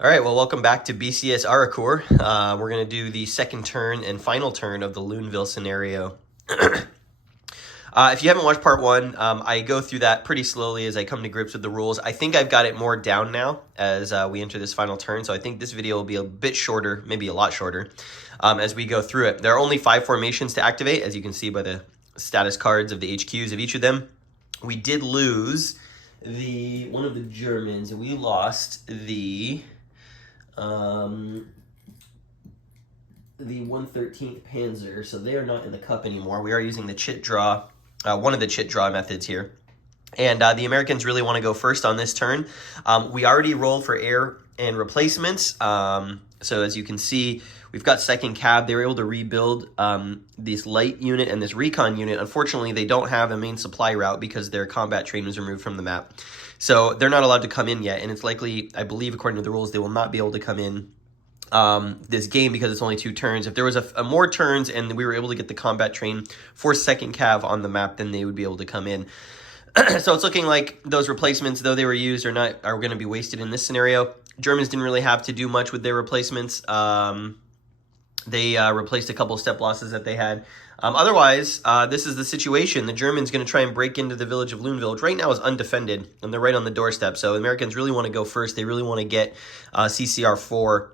All right, well, welcome back to BCS Arracourt. We're going to do the second turn and final turn of the Loonville scenario. If you haven't watched part one, I go through that pretty slowly as I come to grips with the rules. I think I've got it more down now as we enter this final turn, so I think this video will be a bit shorter, maybe a lot shorter, as we go through it. There are only 5 formations to activate, as you can see by the status cards of the HQs of each of them. We did lose one of the Germans. We lost the 113th Panzer, so they are not in the cup anymore. We are using the chit draw, one of the chit draw methods here. And the Americans really want to go first on this turn. We already rolled for air and replacements. So as you can see, we've got second cab. They were able to rebuild this light unit and this recon unit. Unfortunately, they don't have a main supply route because their combat train was removed from the map. So they're not allowed to come in yet, and it's likely, I believe, according to the rules, they will not be able to come in this game because it's only 2 turns. If there was a more turns and we were able to get the combat train for second cav on the map, then they would be able to come in. So it's looking like those replacements, though they were used, are going to be wasted in this scenario. Germans didn't really have to do much with their replacements. They replaced a couple of step losses that they had. Otherwise, this is the situation. The Germans going to try and break into the village of Loonville, which right now is undefended, and they're right on the doorstep. So the Americans really want to go first. They really want to get CCR4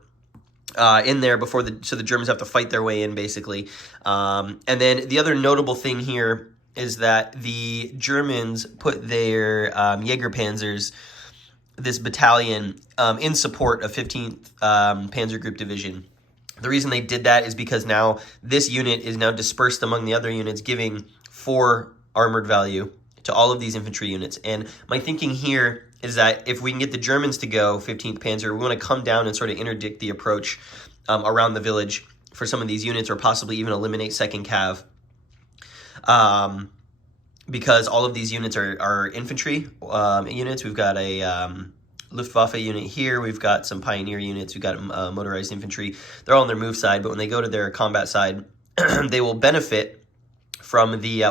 in there so the Germans have to fight their way in, basically. And then the other notable thing here is that the Germans put their Jägerpanzers, this battalion, in support of 15th Panzer Group Division. The reason they did that is because now this unit is now dispersed among the other units, giving 4 armored value to all of these infantry units. And my thinking here is that if we can get the Germans to go 15th Panzer, we want to come down and sort of interdict the approach around the village for some of these units, or possibly even eliminate second cav. Because all of these units are infantry units. We've got a Luftwaffe unit here. We've got some Pioneer units. We've got motorized infantry. They're all on their move side, but when they go to their combat side, they will benefit from the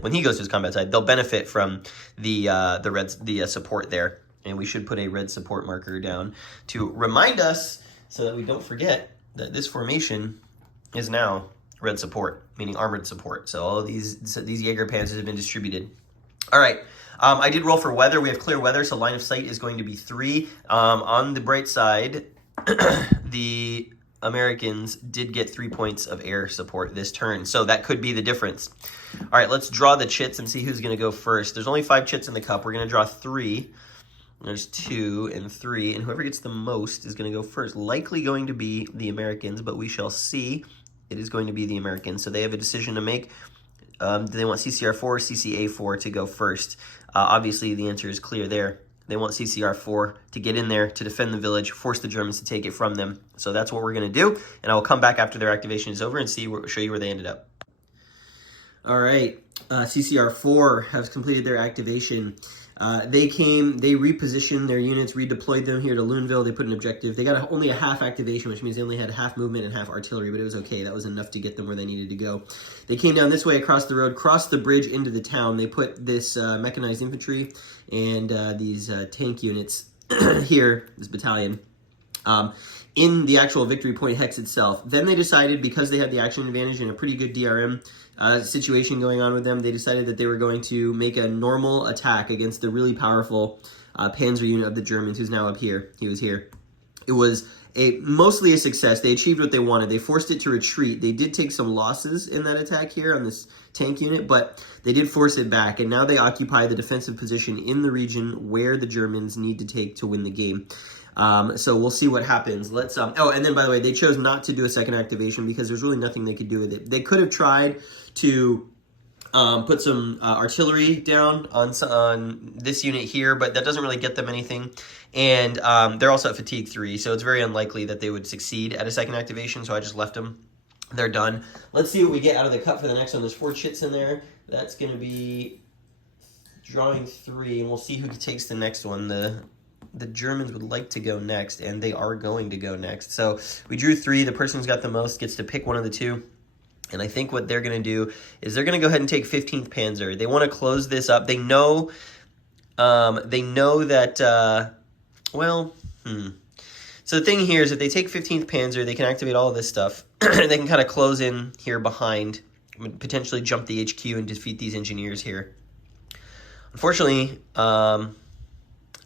when he goes to his combat side, they'll benefit from the support there. And we should put a red support marker down to remind us so that we don't forget that this formation is now red support, meaning armored support. So all of these Jägerpanzers have been distributed. All right. I did roll for weather. We have clear weather, so line of sight is going to be 3. On the bright side, the Americans did get 3 points of air support this turn, so that could be the difference. All right, let's draw the chits and see who's going to go first. There's only 5 chits in the cup. We're going to draw 3. There's 2 and 3, and whoever gets the most is going to go first. Likely going to be the Americans, but we shall see. It is going to be the Americans, so they have a decision to make. Do they want CCR4 or CCA4 to go first? Obviously, the answer is clear there. They want CCR4 to get in there to defend the village, force the Germans to take it from them. So that's what we're going to do, and I will come back after their activation is over and show you where they ended up. All right, CCR4 has completed their activation. They repositioned their units, redeployed them here to Loonville. They put an objective. They got only a half activation, which means they only had half movement and half artillery, but it was okay. That was enough to get them where they needed to go. They came down this way across the road, crossed the bridge into the town. They put this mechanized infantry and these tank units here, this battalion, in the actual victory point hex itself. Then they decided, because they had the action advantage and a pretty good DRM situation going on with them, they decided that they were going to make a normal attack against the really powerful Panzer unit of the Germans, who's now up here. He was here. It was mostly a success. They achieved what they wanted. They forced it to retreat. They did take some losses in that attack here on this tank unit, but they did force it back, and now they occupy the defensive position in the region where the Germans need to take to win the game. So we'll see what happens. Let's oh, and then by the way, they chose not to do a second activation because there's really nothing they could do with it. They could have tried to put some artillery down on this unit here, but that doesn't really get them anything. And they're also at fatigue 3, so it's very unlikely that they would succeed at a second activation, so I just left them. They're done. Let's see what we get out of the cup for the next one. There's 4 chits in there. That's going to be drawing 3, and we'll see who takes the next one. The Germans would like to go next, and they are going to go next. So we drew 3. The person who's got the most gets to pick one of the 2. And I think what they're going to do is they're going to go ahead and take 15th Panzer. They want to close this up. They know that, well, So the thing here is if they take 15th Panzer, they can activate all of this stuff. They can kind of close in here behind, potentially jump the HQ and defeat these engineers here. Unfortunately, I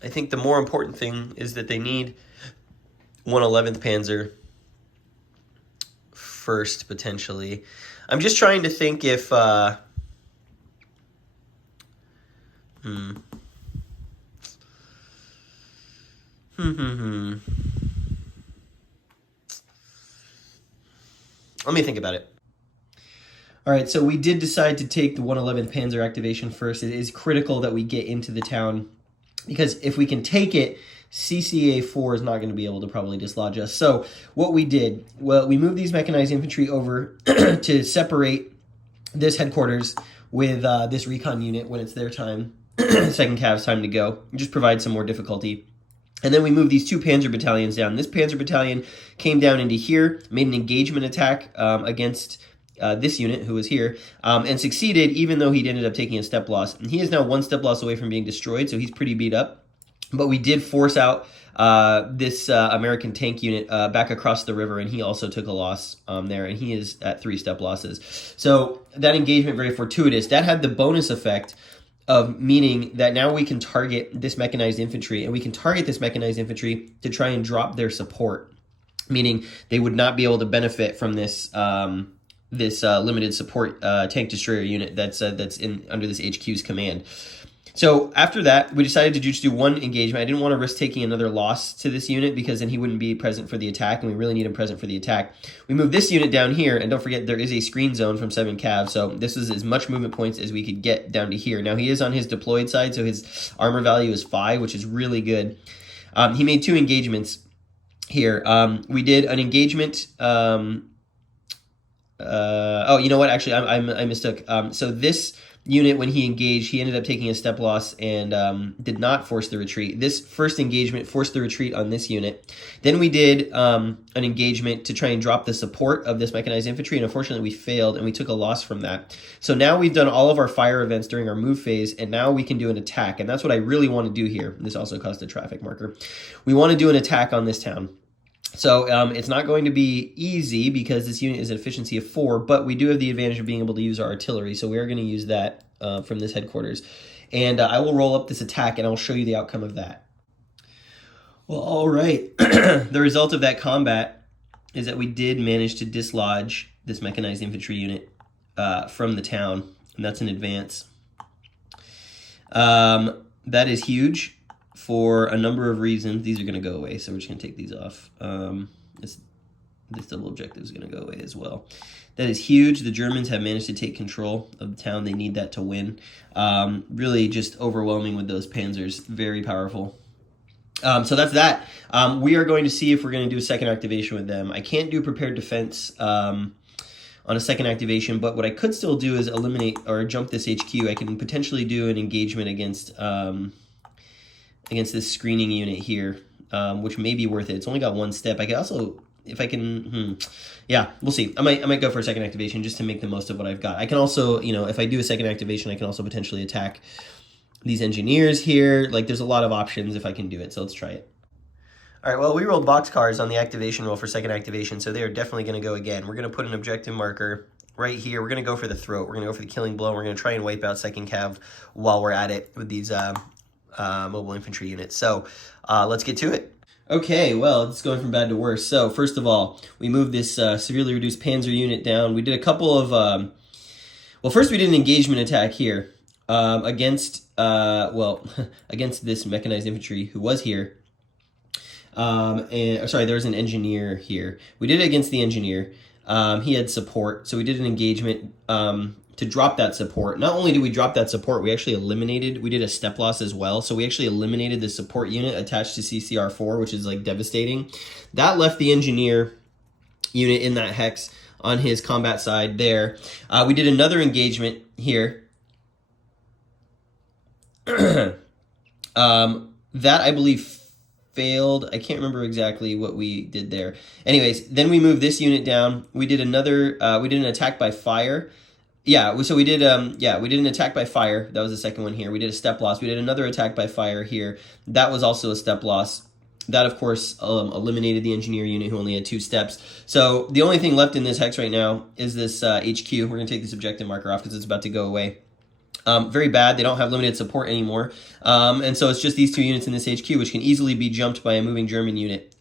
think the more important thing is that they need 111th Panzer first, potentially. I'm just trying to think if... Let me think about it. All right, so we did decide to take the 111th Panzer activation first. It is critical that we get into the town, because if we can take it, CCA4 is not going to be able to probably dislodge us. So what we did, well, we moved these mechanized infantry over to separate this headquarters with this recon unit when it's their time, 2nd Cav's time to go. Just provide some more difficulty. And then we moved these 2 Panzer battalions down. This Panzer battalion came down into here, made an engagement attack against this unit who was here, and succeeded, even though he ended up taking a step loss. And he is now 1 step loss away from being destroyed, so he's pretty beat up. But we did force out this American tank unit back across the river, and he also took a loss there, and he is at 3 step losses. So that engagement, very fortuitous. That had the bonus effect of meaning that now we can target this mechanized infantry, and we can target this mechanized infantry to try and drop their support, meaning they would not be able to benefit from this limited support tank destroyer unit that's in under this HQ's command. So after that, we decided to just do 1 engagement. I didn't want to risk taking another loss to this unit because then he wouldn't be present for the attack, and we really need him present for the attack. We moved this unit down here, and don't forget there is a screen zone from 7 Cav, so this is as much movement points as we could get down to here. Now he is on his deployed side, so his armor value is 5, which is really good. He made 2 engagements here. We did an engagement... oh, you know what? Actually, I mistook. So this unit, when he engaged, he ended up taking a step loss and did not force the retreat. This first engagement forced the retreat on this unit. Then we did an engagement to try and drop the support of this mechanized infantry, and unfortunately we failed, and we took a loss from that. So now we've done all of our fire events during our move phase, and now we can do an attack, and that's what I really want to do here. This also caused a traffic marker. We want to do an attack on this town. So it's not going to be easy because this unit is an efficiency of 4, but we do have the advantage of being able to use our artillery, so we are going to use that from this headquarters. And I will roll up this attack, and I'll show you the outcome of that. Well, all right. The result of that combat is that we did manage to dislodge this mechanized infantry unit from the town, and that's an advance. That is huge. For a number of reasons. These are going to go away, so we're just going to take these off. This double objective is going to go away as well. That is huge. The Germans have managed to take control of the town. They need that to win. Really just overwhelming with those panzers. Very powerful. So that's that. We are going to see if we're going to do a second activation with them. I can't do prepared defense on a second activation, but what I could still do is eliminate or jump this HQ. I can potentially do an engagement against this screening unit here, which may be worth it. It's only got 1 step. I could also, if I can, yeah, we'll see. I might go for a second activation just to make the most of what I've got. I can also, if I do a second activation, I can also potentially attack these engineers here. Like, there's a lot of options if I can do it, so let's try it. All right, well, we rolled boxcars on the activation roll for second activation, so they are definitely going to go again. We're going to put an objective marker right here. We're going to go for the throat. We're going to go for the killing blow. We're going to try and wipe out 2nd Cav while we're at it with these mobile infantry units. So let's get to it. Okay, well, it's going from bad to worse. So first of all, we moved this severely reduced Panzer unit down. We did a couple of, well, first we did an engagement attack here against this mechanized infantry who was here. Sorry, there was an engineer here. We did it against the engineer. He had support, so we did an engagement to drop that support. Not only did we drop that support, we did a step loss as well. So we actually eliminated the support unit attached to CCR4, which is like devastating. That left the engineer unit in that hex on his combat side there. We did another engagement here. That I believe failed. I can't remember exactly what we did there. Anyways, then we moved this unit down. We did another, we did an attack by fire. Yeah, so we did an attack by fire. That was the second one here. We did a step loss. We did another attack by fire here. That was also a step loss. That, of course, eliminated the engineer unit who only had 2 steps. So the only thing left in this hex right now is this HQ. We're going to take this objective marker off because it's about to go away. Very bad. They don't have limited support anymore. And so it's just these 2 units in this HQ, which can easily be jumped by a moving German unit,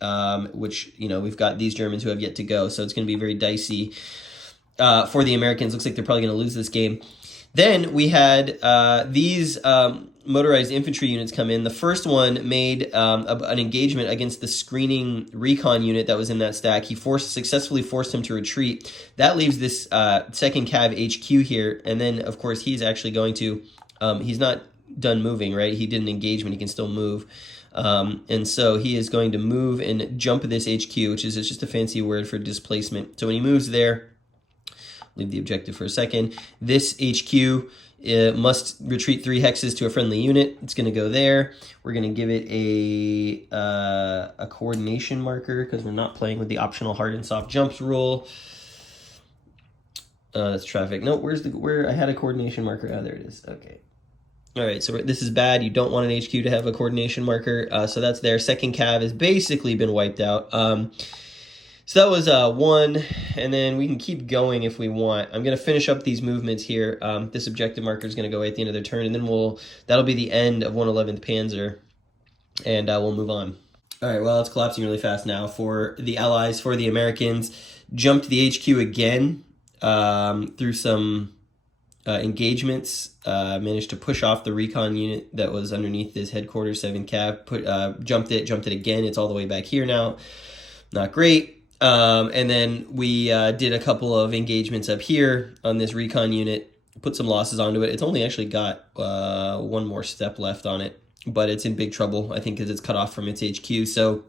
which, we've got these Germans who have yet to go. So it's going to be very dicey for the Americans. Looks like they're probably going to lose this game. Then we had these motorized infantry units come in. The first one made an engagement against the screening recon unit that was in that stack. He successfully forced him to retreat. That leaves this 2nd Cav HQ here, and then, of course, he's actually going to... he's not done moving, right? He did an engagement. He can still move. And so he is going to move and jump this HQ, which is just a fancy word for displacement. So when he moves there... Leave the objective for a second. This HQ must retreat 3 hexes to a friendly unit. It's going to go there. We're going to give it a coordination marker because we're not playing with the optional hard and soft jumps rule. That's traffic. No, where I had a coordination marker. Oh, there it is. Okay. All right, so this is bad. You don't want an HQ to have a coordination marker. So that's there. 2nd Cav has basically been wiped out. So that was 1, and then we can keep going if we want. I'm going to finish up these movements here. This objective marker is going to go away at the end of their turn, and then that'll be the end of 111th Panzer, and we'll move on. All right, well, it's collapsing really fast now for the Allies. For the Americans, jumped the HQ again through some engagements, managed to push off the recon unit that was underneath this headquarters, 7 Cav, jumped it again. It's all the way back here now. Not great. And then we did a couple of engagements up here on this recon unit, put some losses onto it. It's only actually got 1 more step left on it, but it's in big trouble, I think, because it's cut off from its HQ. So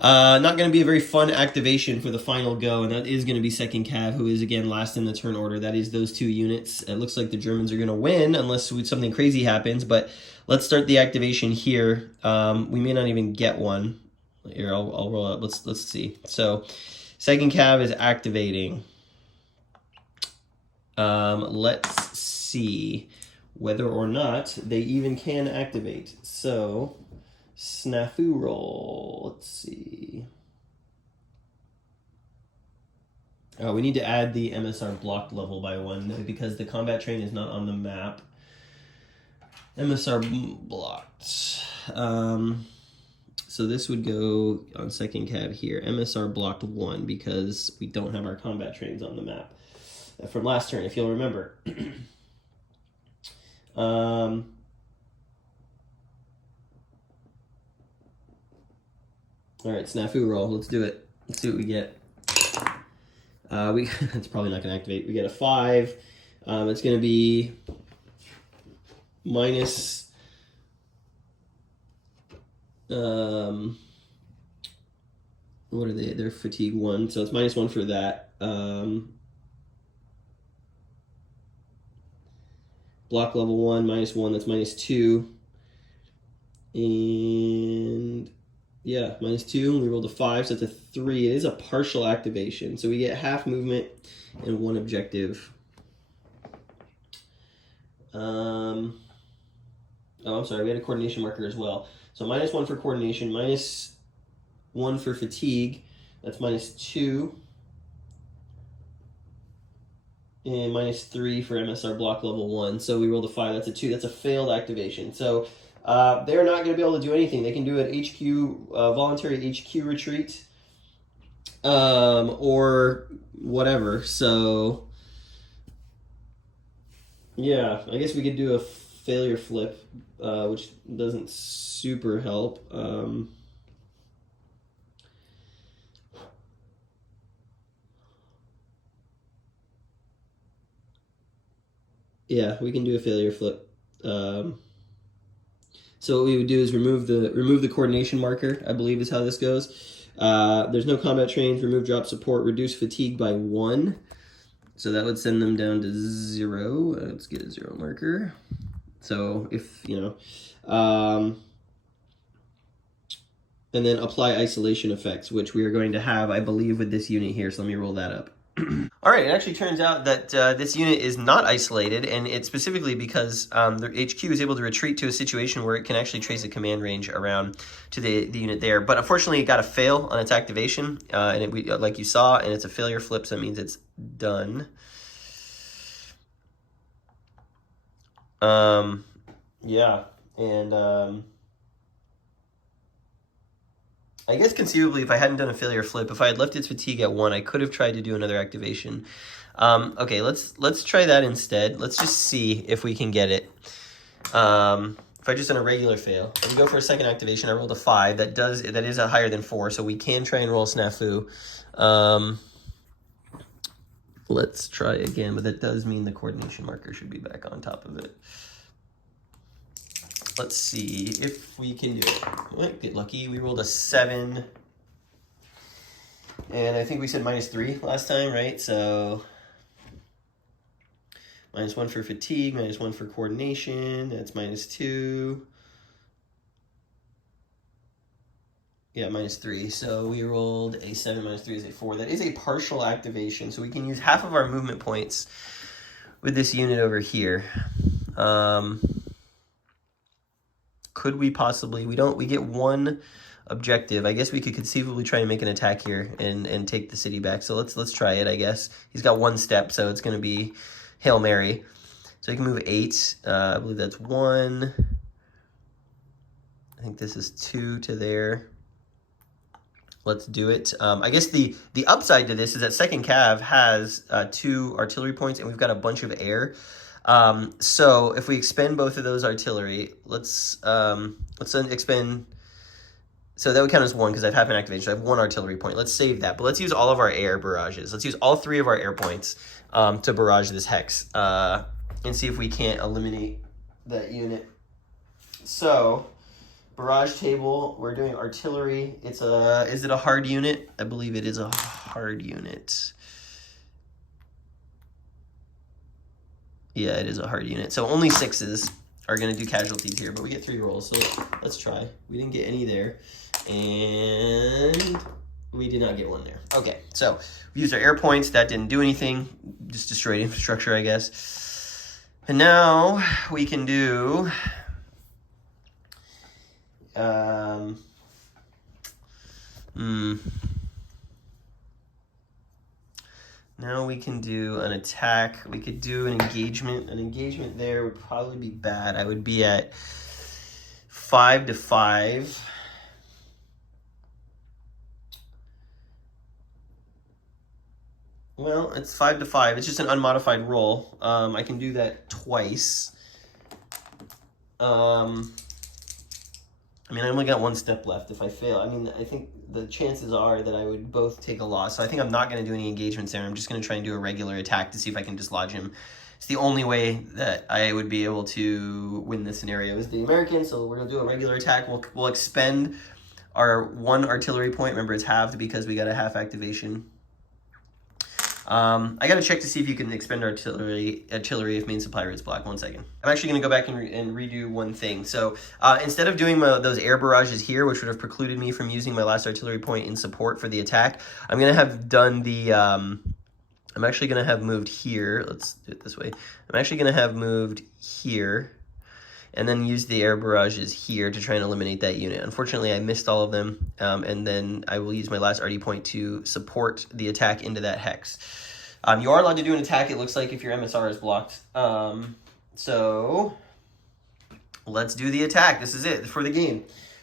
not going to be a very fun activation for the final go, and that is going to be 2nd Cav, who is, again, last in the turn order. That is those 2 units. It looks like the Germans are going to win unless something crazy happens, but let's start the activation here. We may not even get one. Here, I'll roll out. Let's see. So, 2nd Cav is activating. Let's see whether or not they even can activate. So, snafu roll. Let's see. Oh, we need to add the MSR blocked level by 1 because the combat train is not on the map. MSR blocked. So this would go on 2nd Cav here. MSR blocked 1 because we don't have our combat trains on the map from last turn, if you'll remember. All right, snafu roll. Let's do it. Let's see what we get. It's probably not going to activate. We get a 5. It's going to be minus... what are they? They're fatigue 1, so it's -1 for that. Block level 1, -1, that's -2. And yeah, -2, we rolled a 5, so it's a 3. It is a partial activation, so we get half movement and 1 objective. Oh, I'm sorry, we had a coordination marker as well. So -1 for coordination, -1 for fatigue, that's -2. And -3 for MSR block level 1. So we rolled a 5, that's a 2, that's a failed activation. So they're not going to be able to do anything. They can do an HQ, voluntary HQ retreat, or whatever. So yeah, I guess we could do a failure flip, which doesn't super help. Yeah, we can do a failure flip. So what we would do is remove the coordination marker, I believe is how this goes. There's no combat trains, remove drop support, reduce fatigue by 1. So that would send them down to 0. Let's get a 0 marker. So if, and then apply isolation effects, which we are going to have, I believe, with this unit here. So let me roll that up. All right, it actually turns out that this unit is not isolated, and it's specifically because the HQ is able to retreat to a situation where it can actually trace a command range around to the unit there. But unfortunately, it got a fail on its activation, and like you saw, and it's a failure flip, so it means it's done. Yeah, and I guess conceivably, if I hadn't done a failure flip, if I had left its fatigue at 1, I could have tried to do another activation. Okay, let's try that instead. Let's just see if we can get it. If I just done a regular fail, if we go for a second activation, I rolled a 5. That is a higher than 4, so we can try and roll snafu. Let's try again, but that does mean the coordination marker should be back on top of it. Let's see if we can do it. We might get lucky. We rolled a 7. And I think we said -3 last time, right? So -1 for fatigue, -1 for coordination. That's -2. Yeah, -3. So we rolled a 7, -3 is a 4. That is a partial activation. So we can use half of our movement points with this unit over here. Could we possibly, we get 1 objective. I guess we could conceivably try and make an attack here and take the city back. So let's try it, I guess. He's got 1 step, so it's going to be Hail Mary. So he can move 8. I believe that's 1. I think this is 2 to there. Let's do it. I guess the upside to this is that second cav has 2 artillery points, and we've got a bunch of air. So if we expend both of those artillery, let's then expend. So that would count as 1 because I have half an activation. So I have 1 artillery point. Let's save that. But let's use all of our air barrages. Let's use all 3 of our air points to barrage this hex and see if we can't eliminate that unit. So barrage table, we're doing artillery. Is it a hard unit? I believe it is a hard unit. Yeah, it is a hard unit. So only 6s are going to do casualties here, but we get 3 rolls. So let's try. We didn't get any there, and we did not get 1 there. Okay, so we used our air points. That didn't do anything. Just destroyed infrastructure, I guess. And now we can do... Now we can do an attack. We could do an engagement. An engagement there would probably be bad. I would be at 5 to 5. Well, it's 5 to 5. It's just an unmodified roll. I can do that twice. I mean, I only got 1 step left if I fail. I mean, I think the chances are that I would both take a loss. So I think I'm not going to do any engagements there. I'm just going to try and do a regular attack to see if I can dislodge him. It's the only way that I would be able to win this scenario is the American. So we're going to do a regular attack. We'll expend our 1 artillery point. Remember, it's halved because we got a half activation. I got to check to see if you can expend artillery if main supply rate's blocked. 1 second. I'm actually going to go back and redo one thing. So instead of doing those air barrages here, which would have precluded me from using my last artillery point in support for the attack, I'm going to have done the... I'm actually going to have moved here. Let's do it this way. I'm actually going to have moved here and then use the air barrages here to try and eliminate that unit. Unfortunately, I missed all of them, and then I will use my last RD point to support the attack into that hex. You are allowed to do an attack, it looks like, if your MSR is blocked. So let's do the attack. This is it for the game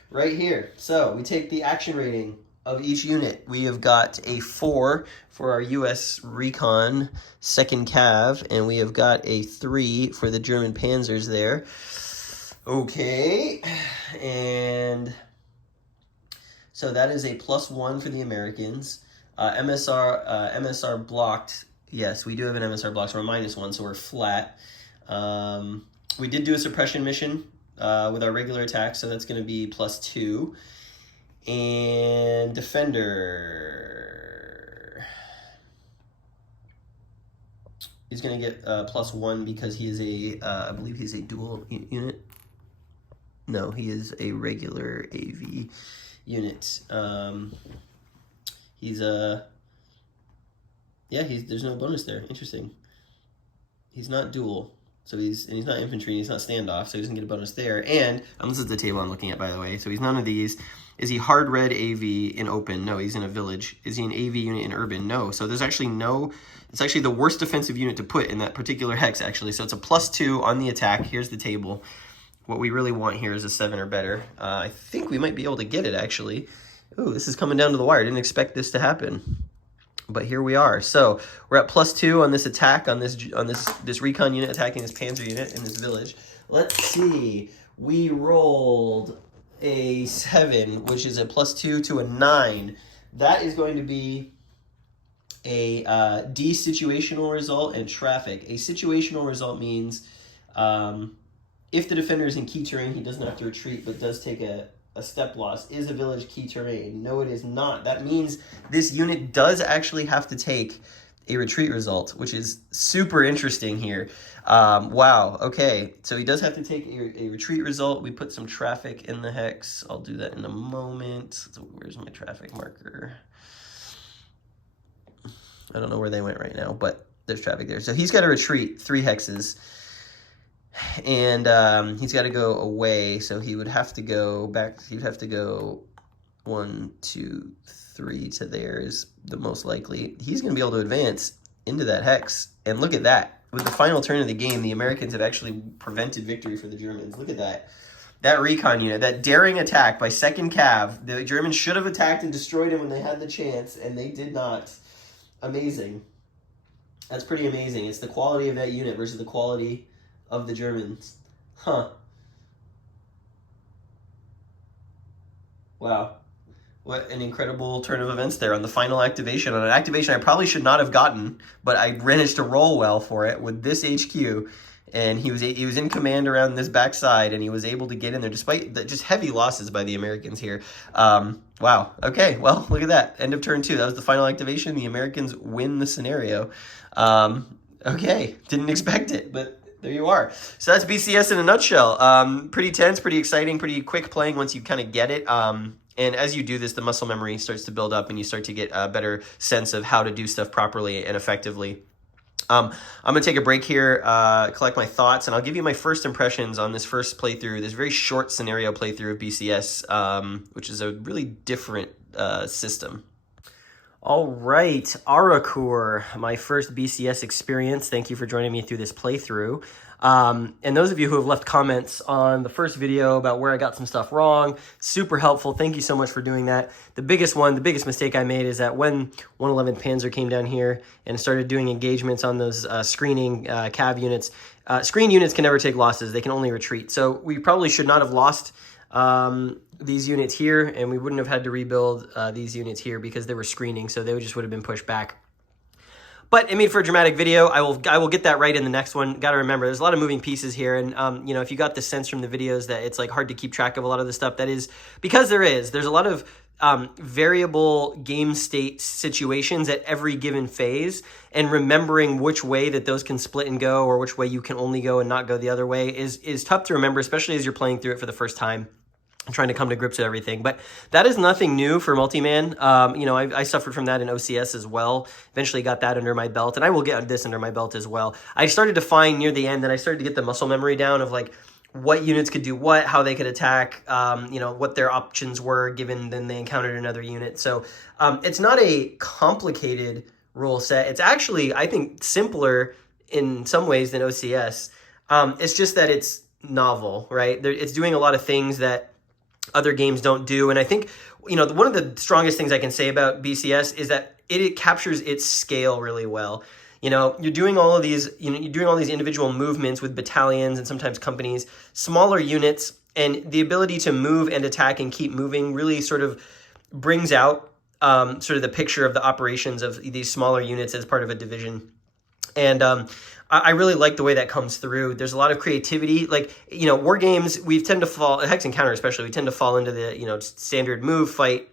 right here. So we take the action rating of each unit. We have got a 4 for our U.S. Recon 2nd Cav, and we have got a 3 for the German Panzers there. Okay, and so that is a +1 for the Americans. MSR blocked. Yes, we do have an MSR blocked, so we're -1, so we're flat. We did do a suppression mission with our regular attack, so that's going to be +2. And defender, he's going to get +1 because he is a, I believe he's a dual unit. No, he is a regular AV unit. He's a Yeah, there's no bonus there. Interesting. He's not dual, so he's not infantry, he's not standoff, so he doesn't get a bonus there. And this is the table I'm looking at, by the way. So he's none of these. Is he hard red AV in open? No, he's in a village. Is he an AV unit in urban? No. So there's actually no. It's actually the worst defensive unit to put in that particular hex, actually. So it's a +2 on the attack. Here's the table. What we really want here is a 7 or better. I think we might be able to get it, actually. Ooh, this is coming down to the wire. I didn't expect this to happen, but here we are. So we're at +2 on this attack, on this recon unit attacking this panzer unit in this village. Let's see. We rolled a 7, which is a +2 to a 9. That is going to be a de-situational result and traffic. A situational result means if the defender is in key terrain, he doesn't have to retreat, but does take a step loss. Is a village key terrain? No, it is not. That means this unit does actually have to take a retreat result, which is super interesting here. Wow, okay. So he does have to take a retreat result. We put some traffic in the hex. I'll do that in a moment. So where's my traffic marker? I don't know where they went right now, but there's traffic there. So he's got to retreat 3 hexes. And he's got to go away, so he would have to go back. He'd have to go 1, 2, 3 to there is the most likely. He's going to be able to advance into that hex. And look at that. With the final turn of the game, the Americans have actually prevented victory for the Germans. Look at that. That recon unit, that daring attack by 2nd Cav. The Germans should have attacked and destroyed him when they had the chance, and they did not. Amazing. That's pretty amazing. It's the quality of that unit versus the quality of the Germans. Huh. Wow. What an incredible turn of events there on the final activation. On an activation I probably should not have gotten, but I managed to roll well for it with this HQ. And he was in command around this backside, and he was able to get in there despite just heavy losses by the Americans here. Wow. Okay, well, look at that. End of turn 2. That was the final activation. The Americans win the scenario. Okay, didn't expect it, but there you are. So that's BCS in a nutshell. Pretty tense, pretty exciting, pretty quick playing once you kind of get it. And as you do this, the muscle memory starts to build up, and you start to get a better sense of how to do stuff properly and effectively. I'm going to take a break here, collect my thoughts, and I'll give you my first impressions on this first playthrough, this very short scenario playthrough of BCS, which is a really different system. All right, Arracourt, my first BCS experience. Thank you for joining me through this playthrough. And those of you who have left comments on the first video about where I got some stuff wrong, super helpful. Thank you so much for doing that. The biggest mistake I made is that when 111th Panzer came down here and started doing engagements on those screening cav units, screen units can never take losses. They can only retreat. So we probably should not have lost these units here, and we wouldn't have had to rebuild these units here because they were screening, so they just would have been pushed back. But I mean, for a dramatic video, I will get that right in the next one. Got to remember, there's a lot of moving pieces here, and you know, if you got the sense from the videos that it's like hard to keep track of a lot of the stuff, that is because there's a lot of variable game state situations at every given phase, and remembering which way that those can split and go, or which way you can only go and not go the other way is tough to remember, especially as you're playing through it for the first time. I'm trying to come to grips with everything, but that is nothing new for Multiman. You know, I suffered from that in OCS as well. Eventually got that under my belt, and I will get this under my belt as well. I started to find near the end that I started to get the muscle memory down of like what units could do what, how they could attack, you know, what their options were given then they encountered another unit. So it's not a complicated rule set. It's actually, I think, simpler in some ways than OCS. It's just that it's novel, right? It's doing a lot of things that other games don't do. And I think, you know, one of the strongest things I can say about BCS is that it captures its scale really well. You know, you're doing all of these, you know, you're doing all these individual movements with battalions and sometimes companies, smaller units, and the ability to move and attack and keep moving really sort of brings out sort of the picture of the operations of these smaller units as part of a division. And I really like the way that comes through. There's a lot of creativity. Like, you know, war games, we tend to fall, Hex and Counter especially, we tend to fall into the, you know, standard move, fight,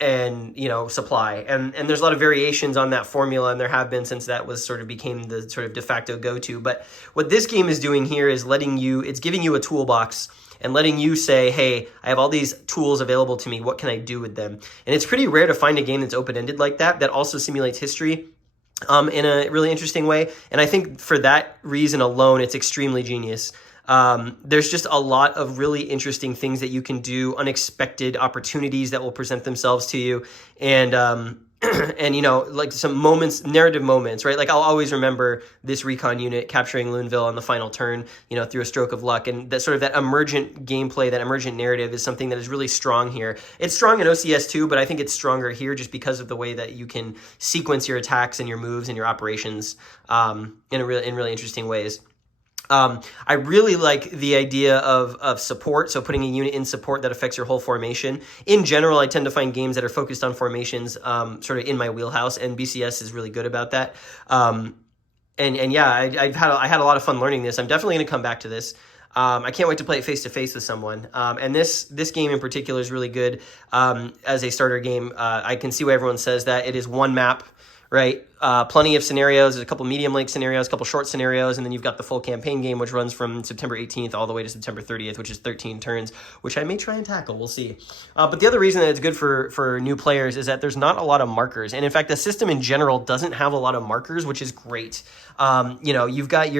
and, you know, supply. And there's a lot of variations on that formula, and there have been since that was sort of became the sort of de facto go-to. But what this game is doing here is it's giving you a toolbox and letting you say, hey, I have all these tools available to me. What can I do with them? And it's pretty rare to find a game that's open-ended like that also simulates history. in a really interesting way. And I think for that reason alone, it's extremely genius. There's just a lot of really interesting things that you can do, unexpected opportunities that will present themselves to you. And, and, you know, like some moments, narrative moments, right? Like I'll always remember this recon unit capturing Luneville on the final turn, you know, through a stroke of luck. And that sort of that emergent gameplay, that emergent narrative is something that is really strong here. It's strong in OCS too, but I think it's stronger here just because of the way that you can sequence your attacks and your moves and your operations in really interesting ways. I really like the idea of support, so putting a unit in support that affects your whole formation. In general, I tend to find games that are focused on formations sort of in my wheelhouse, and BCS is really good about that. And yeah, I had a lot of fun learning this. I'm definitely going to come back to this. I can't wait to play it face-to-face with someone. And this game in particular is really good as a starter game. I can see why everyone says that. It is one map, right? Plenty of scenarios. There's a couple medium length scenarios, a couple short scenarios, and then you've got the full campaign game, which runs from September 18th all the way to September 30th, which is 13 turns, which I may try and tackle. We'll see. But the other reason that it's good for new players is that there's not a lot of markers. And in fact, the system in general doesn't have a lot of markers, which is great. You know, you've got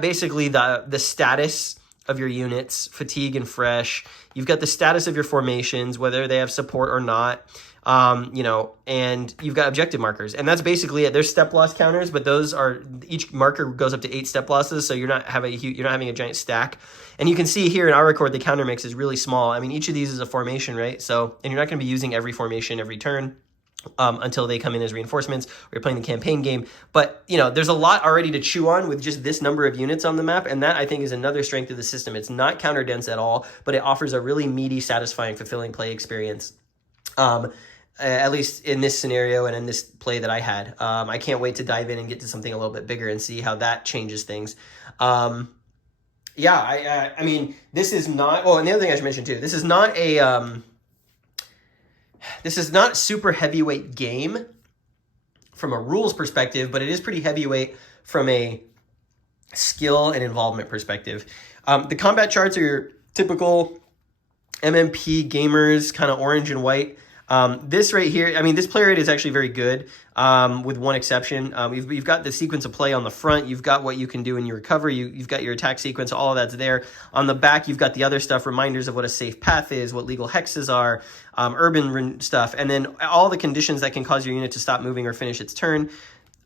basically the status of your units, fatigue and fresh. You've got the status of your formations, whether they have support or not. You know, and you've got objective markers, and that's basically it. There's step loss counters, but those are, each marker goes up to 8 step losses, so you're not having a giant stack. And you can see here in Arracourt, the counter mix is really small. I mean, each of these is a formation, right? So, and you're not going to be using every formation every turn until they come in as reinforcements, or you're playing the campaign game. But, you know, there's a lot already to chew on with just this number of units on the map, and that, I think, is another strength of the system. It's not counter dense at all, but it offers a really meaty, satisfying, fulfilling play experience. At least in this scenario and in this play that I had. I can't wait to dive in and get to something a little bit bigger and see how that changes things. Yeah, I mean, this is not, oh, and the other thing I should mention too, this is not super heavyweight game from a rules perspective, but it is pretty heavyweight from a skill and involvement perspective. The combat charts are your typical MMP gamers, kind of orange and white. This right here, I mean, this play rate is actually very good, with one exception. You've got the sequence of play on the front. You've got what you can do in your recovery. You've got your attack sequence. All of that's there. On the back, you've got the other stuff, reminders of what a safe path is, what legal hexes are, urban stuff, and then all the conditions that can cause your unit to stop moving or finish its turn.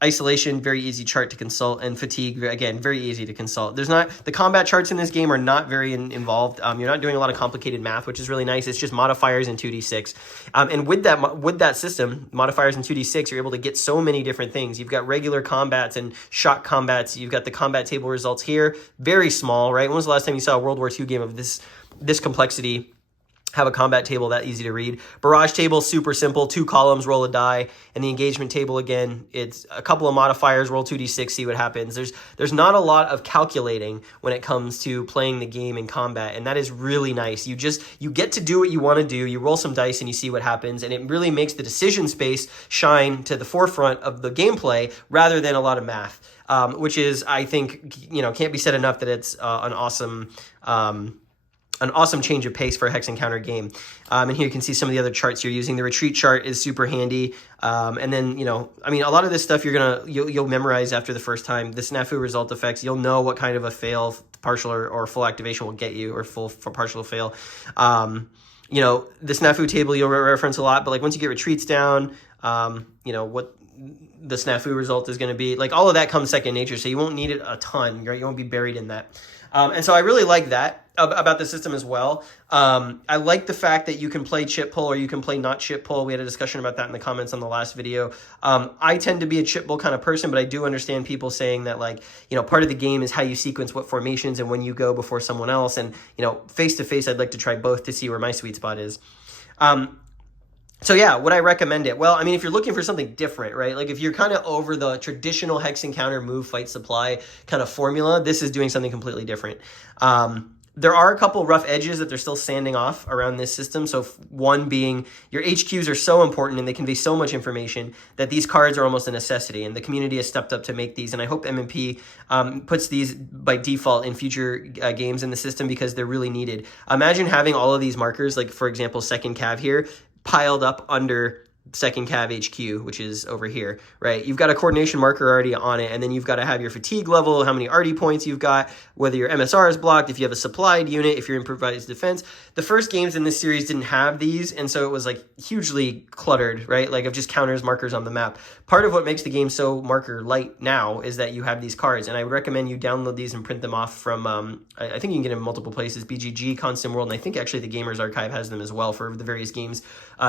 Isolation, very easy chart to consult, and fatigue, again, very easy to consult. The combat charts in this game are not very involved. You're not doing a lot of complicated math, which is really nice. It's just modifiers and 2d6. And with that system, modifiers and 2d6, you're able to get so many different things. You've got regular combats and shock combats. You've got the combat table results here, very small, right? When was the last time you saw a World War II game of this complexity have a combat table that easy to read? Barrage table, super simple, 2 columns, roll a die. And the engagement table, again, it's a couple of modifiers, roll 2d6, see what happens. There's not a lot of calculating when it comes to playing the game in combat, and that is really nice. You get to do what you want to do, you roll some dice and you see what happens, and it really makes the decision space shine to the forefront of the gameplay rather than a lot of math, which is, I think, you know, can't be said enough that it's an awesome change of pace for a hex encounter game. And here you can see some of the other charts you're using. The retreat chart is super handy. And then, you know, I mean, a lot of this stuff you'll memorize after the first time. The snafu result effects, you'll know what kind of a fail, partial or full activation will get you, or full for partial fail. You know, the snafu table you'll reference a lot, but like once you get retreats down, you know, what the snafu result is going to be, like all of that comes second nature, so you won't need it a ton, right? You won't be buried in that. And so I really like that about the system as well. I like the fact that you can play chip pull or you can play not chip pull. We had a discussion about that in the comments on the last video. I tend to be a chip pull kind of person, but I do understand people saying that, like, you know, part of the game is how you sequence what formations and when you go before someone else. And, you know, face to face, I'd like to try both to see where my sweet spot is. So yeah, would I recommend it? Well, I mean, if you're looking for something different, right? Like if you're kind of over the traditional hex encounter move, fight, supply kind of formula, this is doing something completely different. There are a couple rough edges that they're still sanding off around this system. So one being your HQs are so important and they convey so much information that these cards are almost a necessity. And the community has stepped up to make these. And I hope MMP puts these by default in future games in the system because they're really needed. Imagine having all of these markers, like for example, second cav here, piled up under 2nd Cav HQ, which is over here, right? You've got a coordination marker already on it, and then you've got to have your fatigue level, how many RD points you've got, whether your MSR is blocked, if you have a supplied unit, if you're improvised defense. The first games in this series didn't have these, and so it was like hugely cluttered, right? Like of just counters, markers on the map. Part of what makes the game so marker light now is that you have these cards, and I would recommend you download these and print them off from, I think you can get them in multiple places, BGG, Constant World, and I think actually the Gamers Archive has them as well for the various games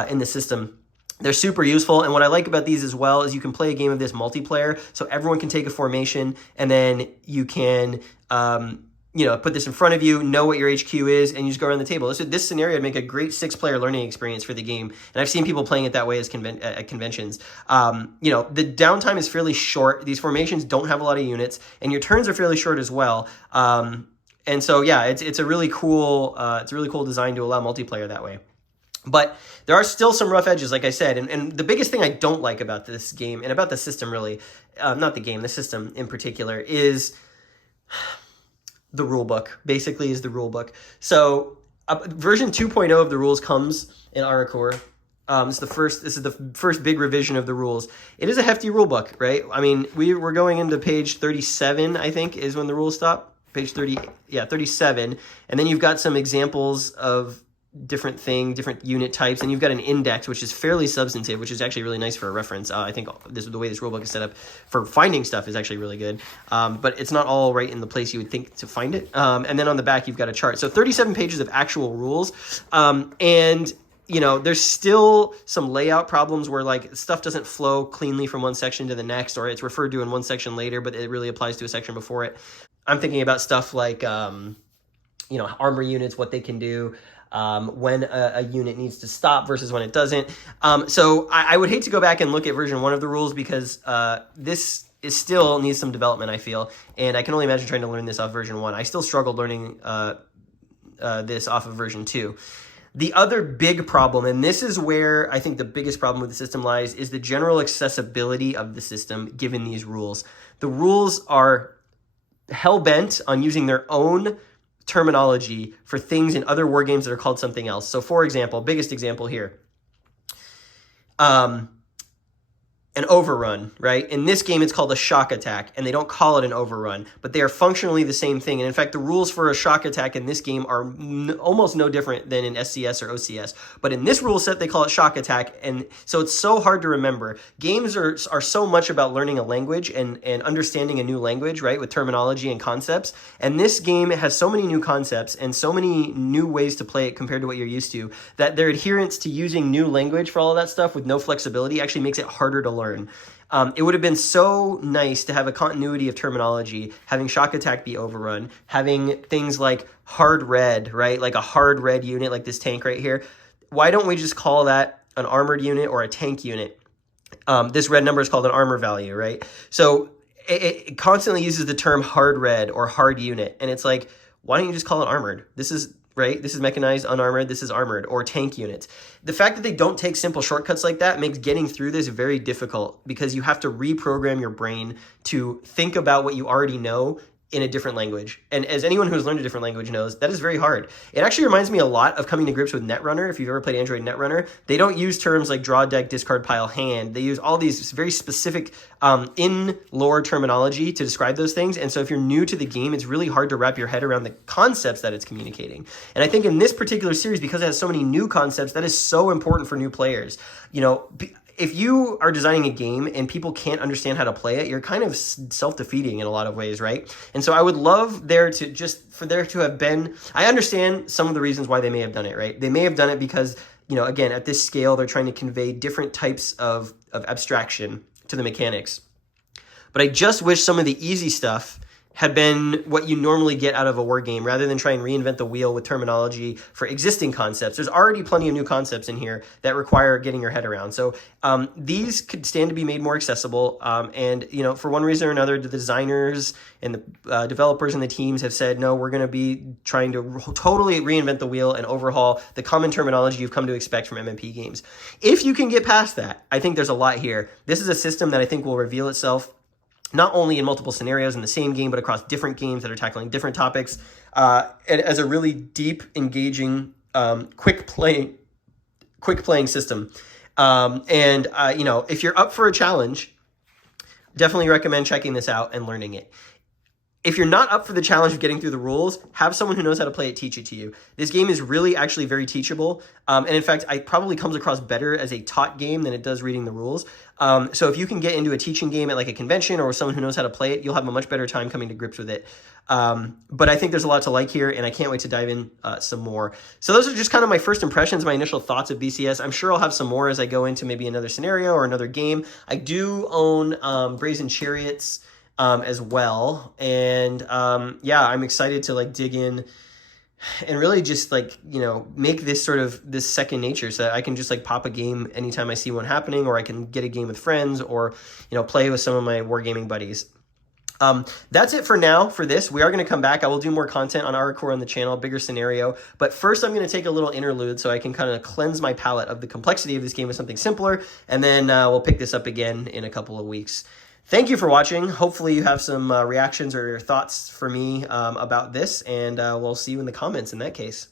in the system. They're super useful, and what I like about these as well is you can play a game of this multiplayer, so everyone can take a formation, and then you can, put this in front of you, know what your HQ is, and you just go around the table. This scenario would make a great 6-player learning experience for the game, and I've seen people playing it that way as at conventions. The downtime is fairly short. These formations don't have a lot of units, and your turns are fairly short as well. And so, yeah, it's a really cool design to allow multiplayer that way. But there are still some rough edges, like I said, and the biggest thing I don't like about this game, and about the system really, not the game, the system in particular, is the rule book, basically is the rule book. So version 2.0 of the rules comes in Arracourt. This is the first big revision of the rules. It is a hefty rule book, right? I mean, we're going into page 37, I think, is when the rules stop. Page 37. And then you've got some examples of different unit types, and you've got an index, which is fairly substantive, which is actually really nice for a reference. I think the way this rulebook is set up for finding stuff is actually really good, but it's not all right in the place you would think to find it. And then on the back, you've got a chart. So 37 pages of actual rules, and there's still some layout problems where like stuff doesn't flow cleanly from one section to the next, or it's referred to in one section later, but it really applies to a section before it. I'm thinking about stuff like, armor units, what they can do, when a unit needs to stop versus when it doesn't. So I would hate to go back and look at version 1 of the rules, because this still needs some development, I feel. And I can only imagine trying to learn this off version 1. I still struggled learning this off of version 2. The other big problem, and this is where I think the biggest problem with the system lies, is the general accessibility of the system given these rules. The rules are hell-bent on using their own terminology for things in other war games that are called something else. So for example, biggest example here, an overrun, right? In this game, it's called a shock attack, and they don't call it an overrun, but they are functionally the same thing. And in fact, the rules for a shock attack in this game are almost no different than in SCS or OCS. But in this rule set, they call it shock attack, and so it's so hard to remember. Games are so much about learning a language and understanding a new language, right, with terminology and concepts. And this game has so many new concepts and so many new ways to play it compared to what you're used to, that their adherence to using new language for all of that stuff with no flexibility actually makes it harder to learn. It would have been so nice to have a continuity of terminology, having shock attack be overrun, having things like hard red, right? Like a hard red unit like this tank right here. Why don't we just call that an armored unit or a tank unit? This red number is called an armor value, right? So it constantly uses the term hard red or hard unit. And it's like, why don't you just call it armored? This is right? This is mechanized, unarmored, this is armored, or tank units. The fact that they don't take simple shortcuts like that makes getting through this very difficult, because you have to reprogram your brain to think about what you already know in a different language. And as anyone who's learned a different language knows, that is very hard. It actually reminds me a lot of coming to grips with Netrunner. If you've ever played Android Netrunner, they don't use terms like draw, deck, discard, pile, hand. They use all these very specific in-lore terminology to describe those things. And so if you're new to the game, it's really hard to wrap your head around the concepts that it's communicating. And I think in this particular series, because it has so many new concepts, that is so important for new players. If you are designing a game and people can't understand how to play it, you're kind of self-defeating in a lot of ways, right? And so I would love there to have been, I understand some of the reasons why they may have done it, right? They may have done it because, again, at this scale, they're trying to convey different types of abstraction to the mechanics. But I just wish some of the easy stuff had been what you normally get out of a war game, rather than try and reinvent the wheel with terminology for existing concepts. There's already plenty of new concepts in here that require getting your head around. So these could stand to be made more accessible. And for one reason or another, the designers and the developers and the teams have said, no, we're going to be trying to totally reinvent the wheel and overhaul the common terminology you've come to expect from MMP games. If you can get past that, I think there's a lot here. This is a system that I think will reveal itself not only in multiple scenarios in the same game, but across different games that are tackling different topics, and as a really deep, engaging, quick playing system. You know, if you're up for a challenge, definitely recommend checking this out and learning it. If you're not up for the challenge of getting through the rules, have someone who knows how to play it teach it to you. This game is really actually very teachable. And in fact, it probably comes across better as a taught game than it does reading the rules. So if you can get into a teaching game at like a convention or with someone who knows how to play it, you'll have a much better time coming to grips with it. But I think there's a lot to like here, and I can't wait to dive in some more. So those are just kind of my first impressions, my initial thoughts of BCS. I'm sure I'll have some more as I go into maybe another scenario or another game. I do own Brazen Chariots as well. And yeah, I'm excited to like dig in and really just like, you know, make this sort of this second nature so that I can just like pop a game anytime I see one happening, or I can get a game with friends, or, you know, play with some of my wargaming buddies. That's it for now for this. We are going to come back. I will do more content on Arracourt on the channel, bigger scenario. But first I'm going to take a little interlude so I can kind of cleanse my palate of the complexity of this game with something simpler. And then we'll pick this up again in a couple of weeks. Thank you for watching. Hopefully you have some reactions or thoughts for me about this, and we'll see you in the comments in that case.